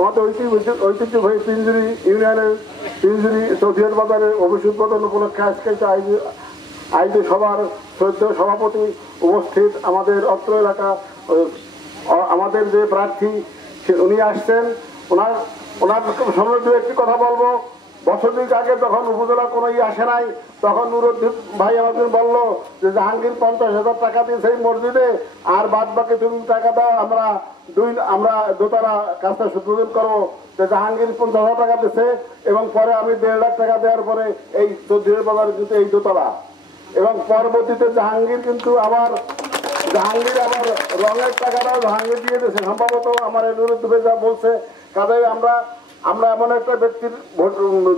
আমাদের ঐতিহ্যবাহী পিঞ্জুরি ইউনিয়নের পিঞ্জুরি চৌধুরী বাজারের অভিষেক উদ্বোধন উপলক্ষে আজকে আয়োজিত সভার শ্রদ্ধেয় সভাপতি উপস্থিত আমাদের অত্র এলাকা আমাদের যে প্রার্থী উনি আসছেন। ওনার সম্বন্ধে একটি কথা বলবো। বছর দুই আগে যখন উপজেলা কোনো আসে নাই, তখন নুরুদ্দিন ভাই আমাদের বললো যে জাহাঙ্গীর 50,000 টাকা দিয়ে সেই মসজিদে, আর বাদ বাকি তুমি টাকা দাও, আমরা দোতলা কাজটা উদ্বোধন করবো। যে জাহাঙ্গীর 50,000 টাকা দিচ্ছে এবং পরে আমি 1.5 লাখ টাকা দেওয়ার পরে এই চৌধুরী বাজার কিন্তু এই দোতলা, এবং পরবর্তীতে জাহাঙ্গীর আবার রঙের টাকাটাও জাহাঙ্গীর দিয়ে দিয়েছে সম্ভবত। আমার নুরুদ্দিন ভাই যা বলছে, কাজেই আমরা এমন একটা ব্যক্তির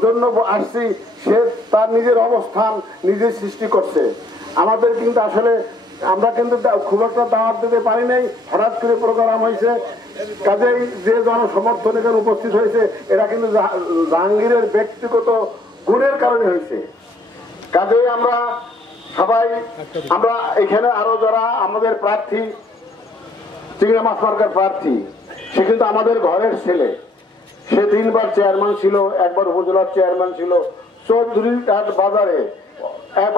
জন্য আসছি, সে তার নিজের অবস্থান নিজে সৃষ্টি করছে। আমাদের কিন্তু আসলে আমরা কিন্তু খুব একটা দাওয়াত দিতে পারি নাই, হঠাৎ করে প্রোগ্রাম হয়েছে। কাজেই যে জনসমর্থন এখানে উপস্থিত হয়েছে, এরা কিন্তু জাহাঙ্গীরের ব্যক্তিগত গুণের কারণে হয়েছে। কাজেই আমরা এখানে আরো যারা আমাদের প্রার্থী, চিংড়া মাছ মার্কার প্রার্থী, সে কিন্তু আমাদের ঘরের ছেলে। সে 3 বার চেয়ারম্যান ছিল, 1 বার উপজেলার চেয়ারম্যান ছিল। চৌধুরীঘাট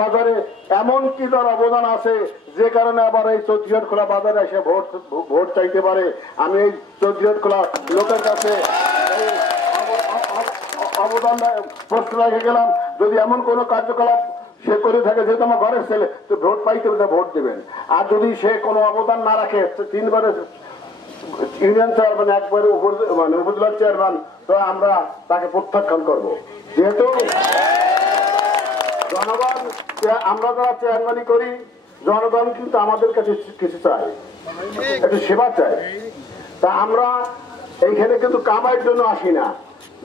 বাজারে এমন কি তার অবদান আছে, যে কারণে আবার এই চৌধুরীঘাট খোলা বাজারে এসে ভোট চাইতে পারে। আমি এই চৌধুরীঘাট খোলা লোকের কাছে অবদান প্রশ্ন রেখে গেলাম, যদি এমন কোন কার্যকলাপ সে করে থাকে, যেহেতু আমার ঘরের ছেলে, তো ভোট পাইতে ভোট দেবেন। আর যদি সে কোনো অবদান না রাখে, 3 বারে ইউনিয়ন চেয়ারম্যান, 1 বারে উপজেলার চেয়ারম্যান, তো আমরা তাকে প্রত্যাখ্যান করব। যেহেতু জনগণ, আমরা যারা চেয়ারম্যানই করি, জনগণ কিন্তু আমাদের কাছে কিছু চায়, একটু সেবা চায়। তা আমরা এইখানে কিন্তু কামাইয়ের জন্য আসি না,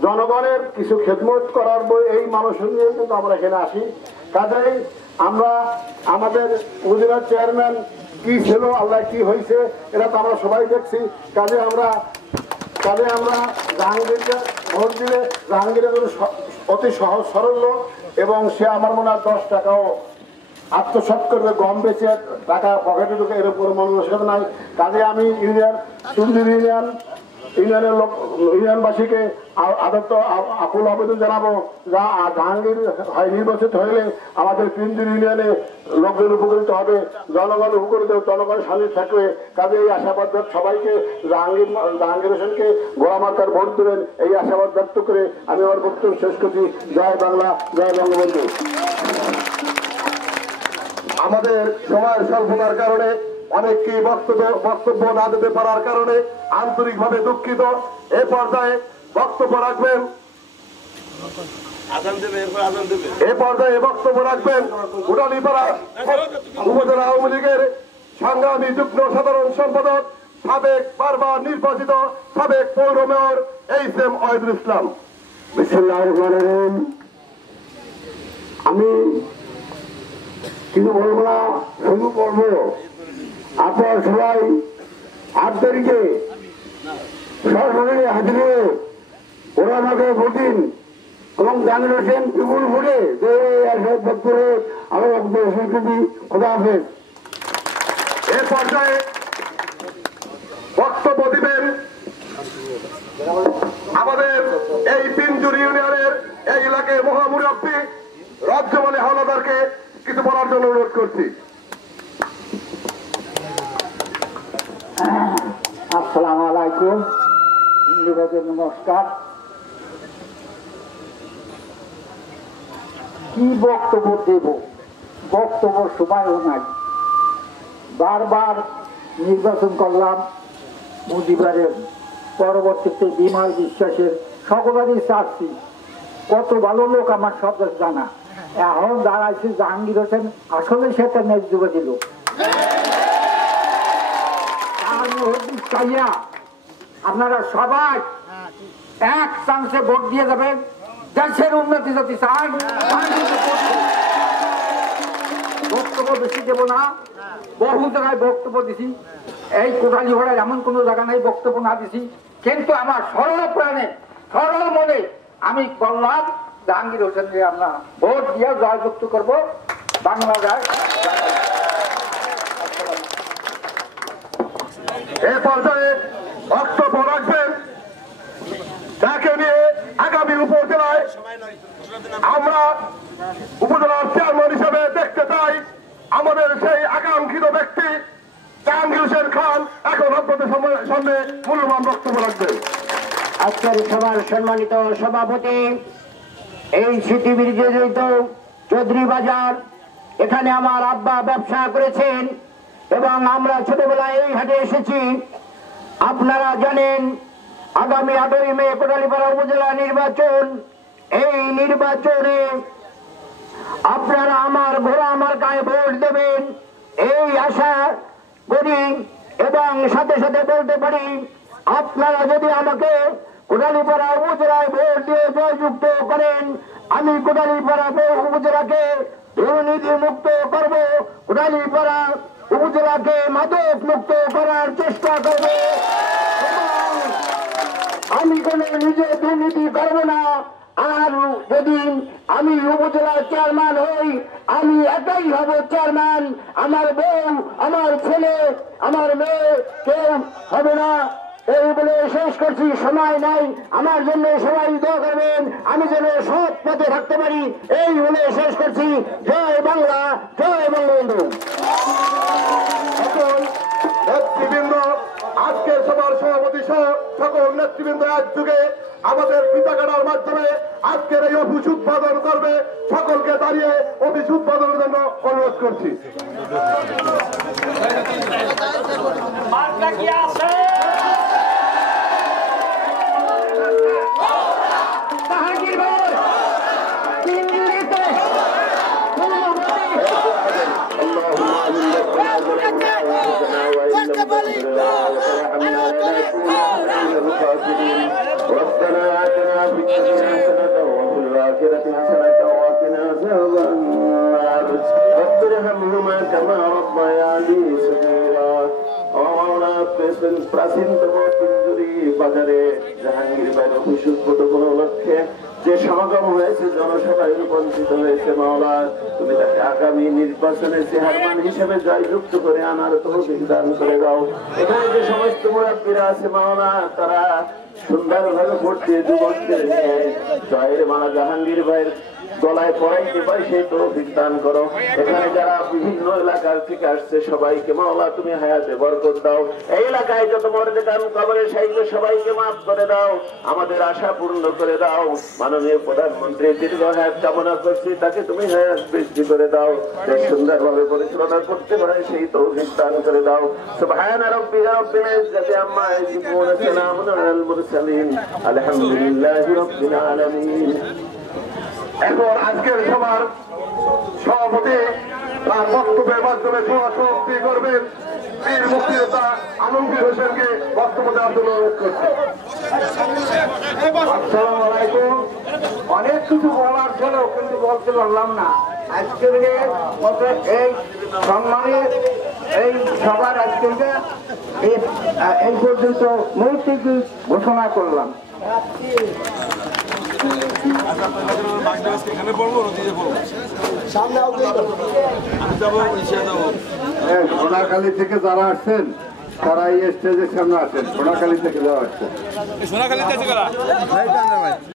জনগণের কিছু খেদমত করার এই মানুষ নিয়ে কিন্তু আমরা এখানে আসি। কাজেই আমরা আমাদের উপজেলার চেয়ারম্যান কি ছিল, আল্লাহ কি হয়েছে, এটা তো আমরা সবাই দেখছি। কাজে আমরা জাহাঙ্গীরকে ভোট দিলে জাহাঙ্গীরের অতি সহজ সরল লোক, এবং সে আমার মনে হয় 10 টাকাও আত্মসাৎ করবে, গম বেচে টাকা পকেটে ঢুকে, এর উপর মনোনয়ন নাই। কাজে আমি ইউনিয়নবাসীকে আকুল আবেদন জানাবো, যা জাহাঙ্গীর নির্বাচিত হইলে আমাদের পিঞ্জুরি ইউনিয়নে লোকজন উপকৃত হবে, জনগণ উপকৃত, জনগণ শান্তি থাকবে। কাজে এই আশাবাদ সবাইকে জাহাঙ্গীর হোসেনকে গোলামার্কার ভোট দেবেন, এই আশাবাদ ব্যক্ত করে আমি আমার বক্তব্য শেষ করছি। জয় বাংলা, জয় বঙ্গবন্ধু। আমাদের সময় স্বল্পতার কারণে অনেককেই বক্তব্য না দিতে পারার কারণে আন্তরিকভাবে দুঃখিত। এ পর্যায়ে বক্তব্য রাখবেন উড়ালিপাড়া উপজেলা আওয়ামী লীগের সংগ্রামী যুগ্ম সাধারণ সম্পাদক, সাবেক বারবার নির্বাচিত সাবেক পৌর মেয়র এইচ.এম. ওয়াহিদুল ইসলাম। বিসমিল্লাহির রহমানির রহিম। আমি কিছু বলবো না, শুরু করবো। আপনারা সবাই 8 তারিখে সরাসরি হাজিরে ওরা আমাকে ভোট দিন, এবং জাহাঙ্গীর হোসেন বিপুল ভোটে আমি খোদা হাফেজ। এ পর্যায়ে বক্তব্য দিবেন আমাদের এই পিঞ্জুরি ইউনিয়নের এই এলাকায় মহামুরব্বী রাজ্যমণি হাওলাদারকে কিছু বলার জন্য অনুরোধ করছি। আসসালামু আলাইকুম, নমস্কার। কি বক্তব্য দেব, বক্তব্য সময়ও নাই। বারবার নির্বাচন করলাম মুজিবারের, পরবর্তীতে বিমল বিশ্বাসের, সকলেরই চাচ্ছি। কত ভালো লোক আমার সব জানা। এখন দাঁড়াইছে জাহাঙ্গীর হোসেন, আসলে সেটা ন্যায্যবাদী লোক। আপনারা সবাই এক চান্সে ভোট দিয়ে যাবেন। দেশের উন্নতি যদি চান, বক্তব্য বেশি দেব না, বহু জায়গায় বক্তব্য দিছি। এই কোটালি ঘোড়ায় এমন কোন জায়গা নেই বক্তব্য না দিছি, কিন্তু আমার সরল প্রাণে সরল মনে আমি বললাম জাহাঙ্গীর হোসেনকে আমরা ভোট দিয়ে জয়যুক্ত করবো। বাংলাদেশ এ পর্যায়ে বক্তব্য রাখবেন আমরা উপজেলার চেয়ারম্যান হিসেবে দেখতে চাই আমাদের সেই আকাঙ্ক্ষিত ব্যক্তি জাহাঙ্গীর হোসেন খান এখন আপনাদের সামনে মূল্যবান বক্তব্য রাখবেন। আজকের সভার সম্মানিত সভাপতি, এই সিটি ব্রিজে জড়িত চৌধুরী বাজার, এখানে আমার আব্বা ব্যবসা করেছেন এবং আমরা ছোটবেলায় এই হাটে এসেছি। আপনারা জানেন আগামী 8ই মে কোটালীপাড়া উপজেলা নির্বাচন। এই নির্বাচনে আপনারা আমার ঘোড়া আমার গায়ে ভোট দেবেন এই আশা করি এবং সাথে সাথে বলতে পারি আপনারা যদি আমাকে কোটালীপাড়া উপজেলায় ভোট দিয়ে জয়যুক্ত করেন, আমি কোটালীপাড়া উপজেলাকে দুর্নীতি মুক্ত করব, কোটালীপাড়া উপজেলাকে মাদক মুক্ত করার চেষ্টা করব। আমি কোনো নিজে দুর্নীতি করব না। আর যদি আমি উপজেলার চেয়ারম্যান হই, আমি একাই হব চেয়ারম্যান। আমার বউ, আমার ছেলে, আমার মেয়ে কেউ হবে না। এই বলে শেষ করছি, সময় নাই, আমার জন্য সবাই দোয়া করবেন, আমি যেন সৎ পথে থাকতে পারি। এই বলে শেষ করছি। জয় বাংলা, জয় বঙ্গবন্ধু। সকল নেতৃবৃন্দ, আজকের সভার সভাপতি সহ সকল নেতৃবৃন্দ একযোগে আমাদের পিতাকাটার মাধ্যমে আজকের এই অফিস উদ্বোধন করবে। সকলকে দাঁড়িয়ে অফিস উদ্বোধনের জন্য অনুরোধ করছি। ربنا آتنا في الدنيا حسنة وفي الآخرة حسنة وقنا عذاب النار رب ارحمهما كما ربياني صغيرا। প্রাচীনতম পিঞ্জুরি বাজারে জাহাঙ্গীর ভাইয়ের অফিস উদ্বোধন উপলক্ষে যে সমাগম হয়েছে, জনসভায় রূপান্তরিত হয়েছে, মাওলা তুমি তাকে আগামী নির্বাচনে চেয়ারম্যান হিসেবে জয়যুক্ত করে আনার তৌফিক দান করে দাও। এখানে যে সমস্ত মুরাব্বিরা আছে মাওলা, তারা সুন্দরভাবে ভোট দিয়ে যুবকদের জয়ের মালা জাহাঙ্গীর ভাইয়ের গলায় পড়াইতে পারি সেই তৌফিক দান করো। এখানে যারা বিভিন্ন এলাকার থেকে আসছে সবাইকে মাওলা তুমি হায়াতে বরকত দাও। এই এলাকায় যত মরদে গান কবরের সাহিত্য সবাইকে মাফ করে দাও, আমাদের আশা পূর্ণ করে দাও। মাননীয় প্রধানমন্ত্রীর দীর্ঘ হায়াত কামনা করছি, তাকে তুমি হায়াত বৃদ্ধি করে দাও, দেশ সুন্দরভাবে পরিচালনা করতে পারে সেই তৌফিক দান করে দাও। সুবহান রাব্বিকা রাব্বিল ইজ্জাতি আম্মা ইয়াসিফুন, সালামুন আলাল মুরসালিন, আলহামদুলিল্লাহি রাব্বিল আলামিন। এখন আজকের সভার সভাপতি তার বক্তব্যের মাধ্যমে সভা সমাপ্তি করবেন। বীর মুক্তিযোদ্ধা আলমগীর হোসেনকে বক্তব্য দেওয়ার জন্য অনুরোধ করছি। আসসালামু আলাইকুম। অনেক কিছু বলার ছিল কিন্তু বলতে পারলাম না। আজকের এই সম্মানের এই সবার আজকে এই পর্যন্ত মৌখিক ঘোষণা করলাম। সোনাখালী থেকে যারা আসছেন তারা এই স্টেজের সামনে আসেন। সোনাখালী থেকে যারা আসছেন।